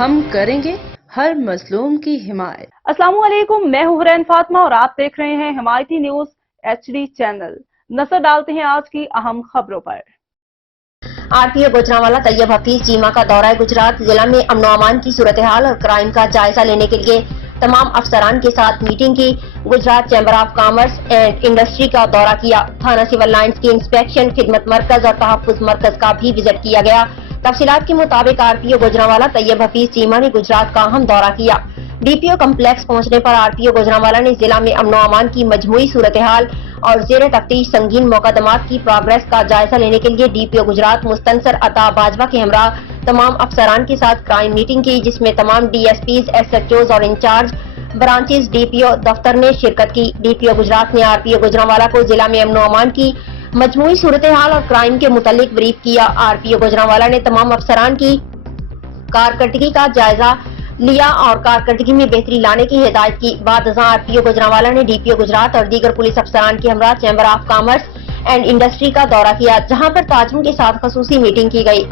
ہم کریں گے ہر مظلوم کی حمایت۔ السلام علیکم، میں ہوں حرین فاطمہ اور آپ دیکھ رہے ہیں حمایتی نیوز HD چینل۔ نظر ڈالتے ہیں آج کی اہم خبروں پر۔ RPO گوجرانوالہ طیب حفیظ چیمہ کا دورہ گجرات، ضلع میں امن و امان کی صورتحال اور کرائم کا جائزہ لینے کے لیے تمام افسران کے ساتھ میٹنگ کی۔ Gujarat chamber of commerce and industry کا دورہ کیا۔ تھانہ سول لائنز کی انسپیکشن، خدمت مرکز اور تحفظ مرکز کا بھی وزٹ کیا گیا۔ تفصیلات کے مطابق RPO گوجرانوالہ طیب حفیظ چیمہ نے گجرات کا اہم دورہ کیا۔ DPO کمپلیکس پہنچنے پر RPO گوجرانوالہ نے ضلع میں امن و امان کی مجموعی صورتحال اور زیر تفتیش سنگین مقدمات کی پروگریس کا جائزہ لینے کے لیے DPO گجرات مستنصر عطا باجوہ کے ہمراہ تمام افسران کے ساتھ کرائم میٹنگ کی، جس میں تمام DSPs، SHOs اور انچارج برانچز DPO دفتر نے شرکت کی۔ DPO گجرات نے RPO گوجرانوالہ کو ضلع میں امن و امان کی مجموعی صورتحال اور کرائم کے متعلق بریف کیا۔ RPO گوجرانوالہ نے تمام افسران کی کارکردگی کا جائزہ لیا اور کارکردگی میں بہتری لانے کی ہدایت کی۔ بعد ازاں RPO گوجرانوالہ نے DPO گجرات اور دیگر پولیس افسران کے ہمراہ chamber of commerce and industry کا دورہ کیا، جہاں پر تاجروں کے ساتھ خصوصی میٹنگ کی گئی۔